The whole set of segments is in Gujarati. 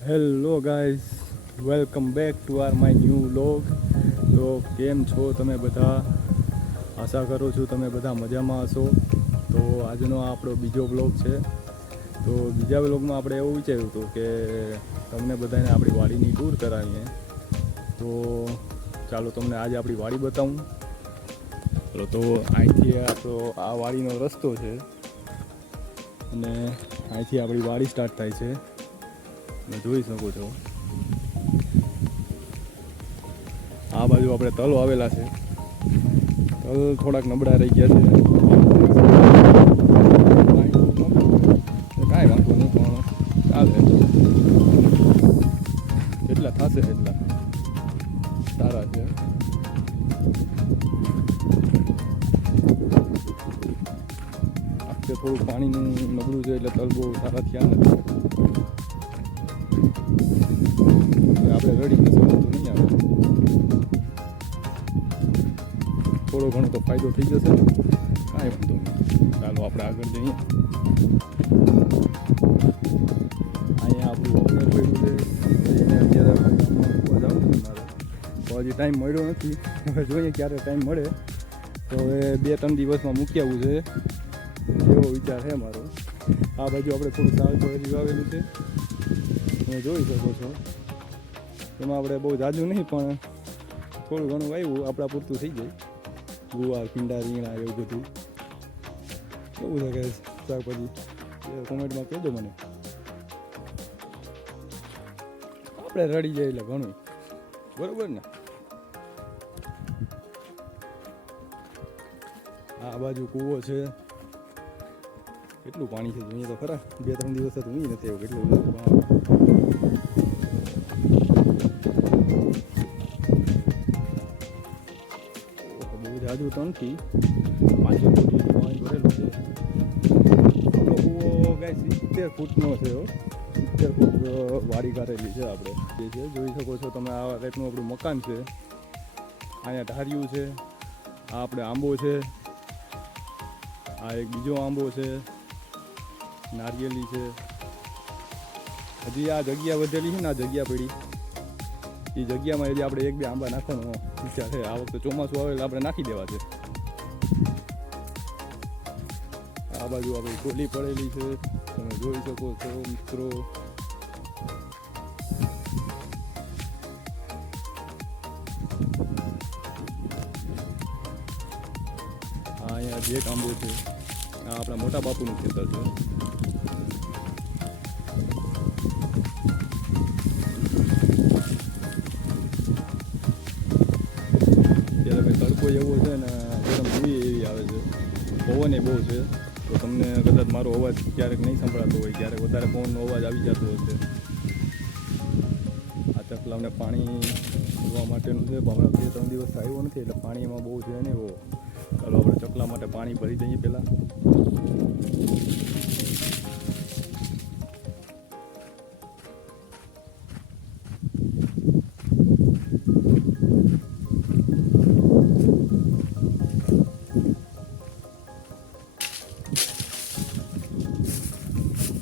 Hello guys, welcome back to are my new vlog. તો કેમ છો તમે બધા? આશા કરું છું તમે બધા મજામાં હશો. તો આજનો આપણો બીજો વ્લોગ છે. તો બીજા વ્લોગમાં આપણે એવું વિચાર્યું હતું કે તમને બધાને આપણી વાડીની ટૂર કરાવીએ. તો ચાલો તમને આજે આપણી વાડી બતાવું. તો અહીંથી આપણો આ વાડીનો રસ્તો છે અને અહીંથી આપણી વાડી સ્ટાર્ટ થાય છે. તમે જોઈ શકો છો આ બાજુ આપણે તલ આવેલા છે. તલ થોડાક નબળા રહી ગયા છે, કાંઈ વાંધો નહીં, પણ ચાલે, જેટલા થશે એટલા સારા છે. આખતે થોડું પાણીનું નબળું છે એટલે તલ બહુ સારા થયા નથી. આપણે રડી નથી વાંધો નહીં આવે, થોડો ઘણો તો ફાયદો થઈ જશે ને, કાંઈ વાંધો નહીં. ચાલો આપણે આગળ જઈએ. અહીંયા આપણું ઓપનર પડ્યું છે, એને અત્યારે આપણે ગામમાં મૂકવા જવું છે મારે. તો હજી ટાઈમ મળ્યો નથી, હવે જોઈએ ક્યારે ટાઈમ મળે. તો હવે 2-3 દિવસમાં મૂકી આવવું છે એવો વિચાર છે મારો. આ બાજુ આપણે થોડું શાકભાજી વાવેલું છે, તમે જોઈ શકો છો. એમાં આપણે બહુ જાજુ નહીં, પણ થોડું ઘણું વાવ્યું આપણા પૂરતું થઈ જાય. ગુવાર, ભીંડા, રીંગણા એવું બધું. કેવું છે કે શાકભાજી કોમેન્ટમાં કહેજો મને. આપણે રડી જાય એટલે ઘણું બરોબર ને. આ બાજુ કૂવો છે, કેટલું પાણી છે જોઈએ તો ખરા. 2-3 દિવસ તો ઊંઘી નથી આવ્યું, કેટલું બધું પાણી. બહુ જાજુ તો નથી, 5 ફૂટ પાણી ભરેલું છે. આપણો કૂવો ગાય 70 ફૂટનો છે, 70 ફૂટ વાડી કાઢેલી છે આપણે. જે છે જોઈ શકો છો તમે. આ ટાઈપનું આપણું મકાન છે. અહીંયા ધાર્યું છે, આ આપણે આંબો છે, આ એક બીજો આંબો છે, નારિયેલી છે. હજી આ જગ્યા વધેલી છે ને, આ જગ્યા પડી, એ જગ્યામાં હજી આપણે 1-2 આંબા નાખવાનો વિચાર છે. આ વખતે ચોમાસું આવે એટલે આપણે નાખી દેવા છે. આ બાજુ આપણી કોલી પડેલી છે, તમે જોઈ શકો છો મિત્રો. અહીંયા જેક આંબો છે, આ આપણા મોટા બાપુનું ખેતર છે. ત્યારે ભાઈ તડકો એવો છે ને, ગરમ એવી આવે છે, પવન એ બહુ છે. તો તમને કદાચ મારો અવાજ ક્યારેક નહીં સંભળાતો હોય, ક્યારેક વધારે પવનનો અવાજ આવી જતો હશે. આ ચકલાઓને પાણી પીવા માટેનું છે, પણ હમણાં 2-3 દિવસ આવ્યો નથી એટલે પાણી એમાં બહુ છે ને એવો. ચાલો આપણે ચકલા માટે પાણી ભરી દઈએ પહેલાં.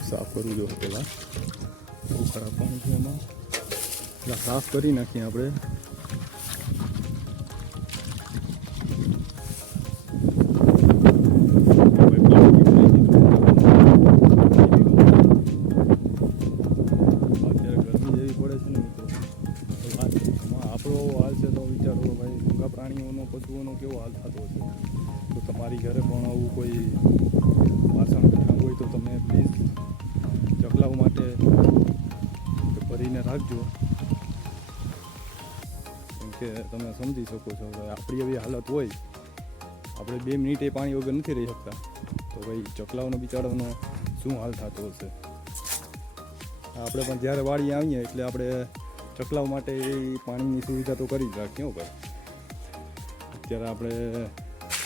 સાફ કરવું જોઈએ પહેલાં, બહુ ખરાબ પાણી છે એમાં. એટલે સાફ કરી નાખીએ આપણે. પ્રાણીઓનો, પશુઓનો કેવો હાલ થતો હશે. તો તમારી ઘરે પણ આવું કોઈ વાસણ હોય તો તમે પ્લીઝ ચકલાઓ માટે ભરીને રાખજો, કેમ કે તમે સમજી શકો છો કે આપણી એવી હાલત હોય, આપણે 2 મિનિટે પાણી વગર નથી રહી શકતા. તો ભાઈ ચકલાઓનો બિચારાનો શું હાલ થતો હશે. આપણે પણ જ્યારે વાડી આવીએ એટલે આપણે ચકલાઓ માટે એ પાણીની સુવિધા તો કરી જ રાખીએ ભાઈ. અત્યારે આપણે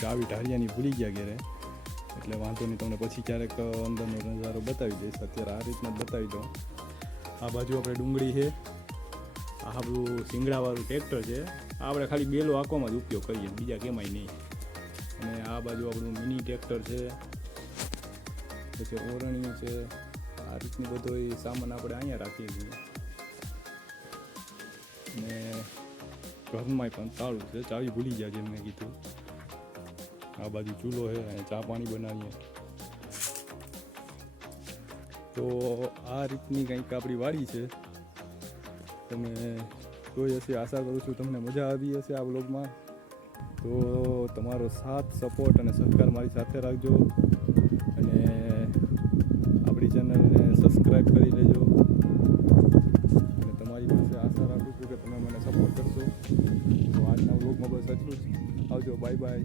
ચાવી ઢારિયાની ભૂલી ગયા ઘેરે, એટલે વાંધો નહીં, તમને પછી ક્યારેક અંદરનો નજારો બતાવી દઈશ. અત્યારે આ રીતના જ બતાવી દઉં. આ બાજુ આપણે ડુંગળી છે, આ આપણું શિંગડાવાળું ટ્રેક્ટર છે. આપણે ખાલી બેલો આંખોમાં જ ઉપયોગ કરીએ, બીજા કેમાંય નહીં. અને આ બાજુ આપણું મિની ટ્રેક્ટર છે, પછી ઓરણી છે. આ રીતની બધો સામાન આપણે અહીંયા રાખીએ છીએ. ને ઘરમાંય પણ તાળું છે, ચાવી ભૂલી ગયા જેમ મેં કીધું. આ બાજુ ચૂલો છે અને ચા પાણી બનાવીએ. તો આ રીતની કંઈક આપણી વાડી છે. તમે જોઈ હશે, આશા કરું છું તમને મજા આવી હશે આ વ્લોગમાં. તો તમારો સાથ, સપોર્ટ અને સહકાર મારી સાથે રાખજો અને આપણી ચેનલને સબસ્ક્રાઈબ કરી લેજો. અને તમારી પાસે આશા રાખું છું કે તમે મને સપોર્ટ કરશો. તો આજના વ્લોગમાં બસ એટલું જ. આવજો, બાય બાય.